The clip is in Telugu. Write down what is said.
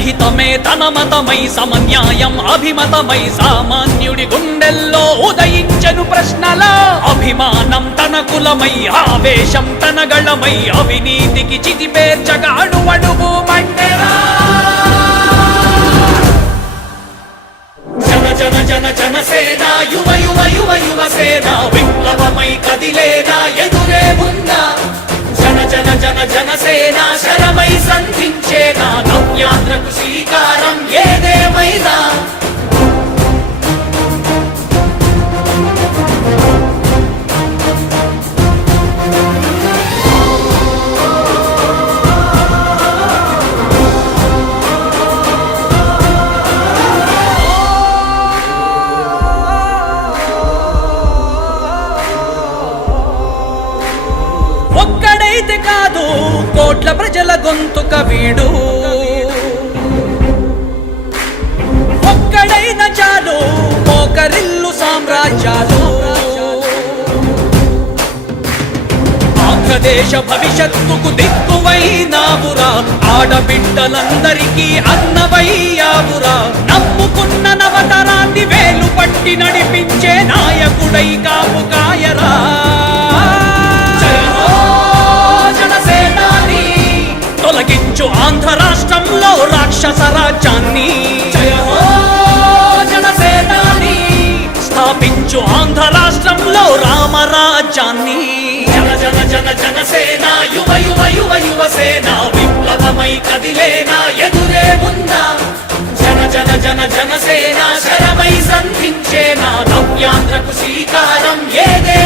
జనహితమే తన మతమై సమన్యాయం అభిమతమై సామాన్యుడి గుండెల్లో ఉదయించెను ప్రశ్నల అభిమానం తన కులమై ఆవేశం తన గళమై అవినీతికి చితిపేర్చగా అడువడుగు మండెరా జన జన జన జనసేన యువ యువ యువ యువసేన విప్లవమై కదిలేనా ఎదురే ఉందా జన జన జన జనసేన శరమై సంధించేనా నవ్యాంధ్రకు శ్రీకారం ఏదేమైనా ఒక్కడైతే కాదు కోట్ల ప్రజల గొంతుక వీడు ఒక్కడైన చాలు మోకరిల్లు సామ్రాజ్యాలు ఆంధ్రదేశ భవిష్యత్తుకు దిక్కువైనావురా ఆడబిడ్డలందరికీ అన్నవయ్యావురా నమ్ముకున్న నవతరాన్ని వేలు పట్టి నడిపించే నాయకుడై కాపు కాయరా తొలగించు ఆంధ్ర రాష్ట్రంలో రాక్షస రాజ్యాన్ని జయ హో జనసేనాని స్థాపించు ఆంధ్ర రాష్ట్రంలో రామరాజ్యాన్ని జన జన జన జనసేన యువ యువ యువ యువసేన విప్లవమై కదిలేనా ఎదురే ఉందా జన జన జన జనసేన శరమై సంధించేనా నవ్యాంధ్రకు శ్రీకారం ఏదే